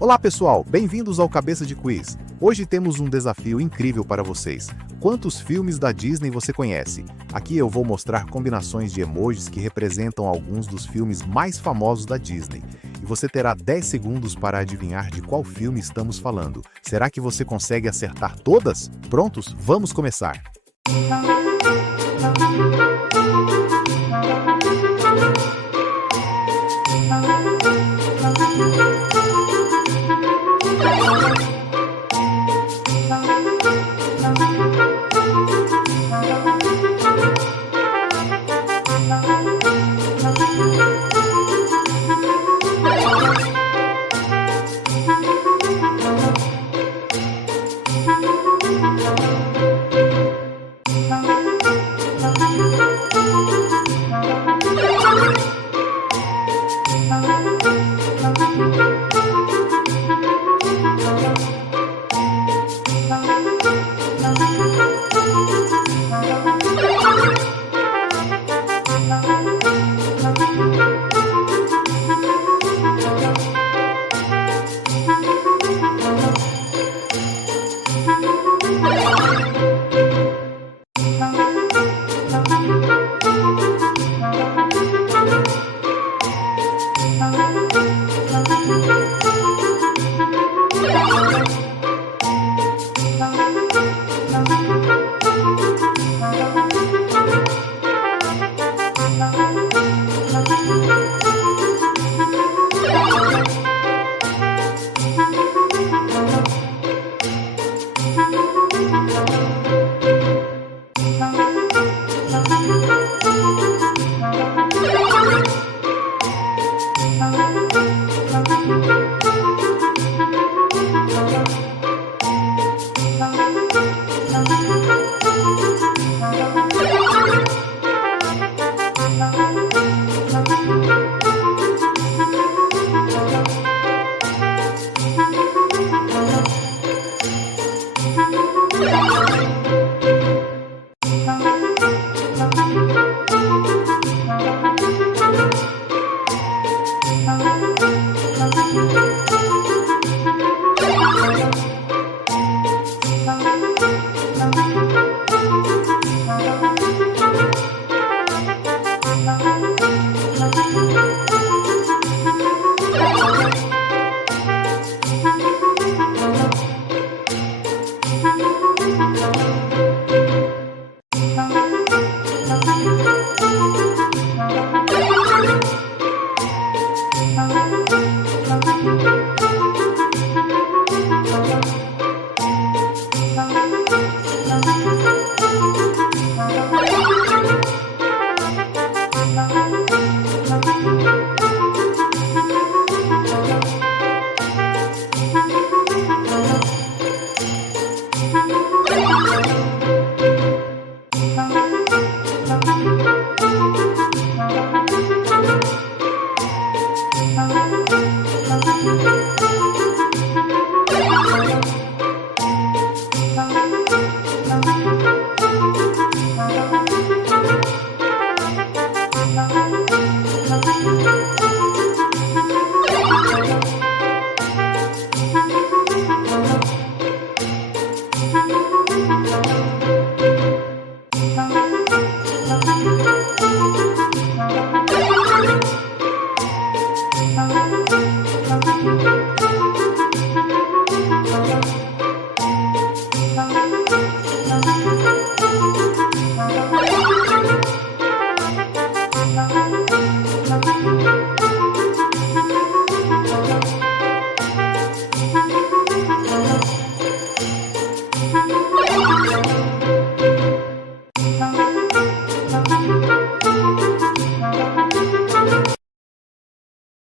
Olá pessoal, bem-vindos ao Cabeça de Quiz. Hoje temos um desafio incrível para vocês. Quantos filmes da Disney você conhece? Aqui eu vou mostrar combinações de emojis que representam alguns dos filmes mais famosos da Disney. E você terá 10 segundos para adivinhar de qual filme estamos falando. Será que você consegue acertar todas? Prontos? Vamos começar!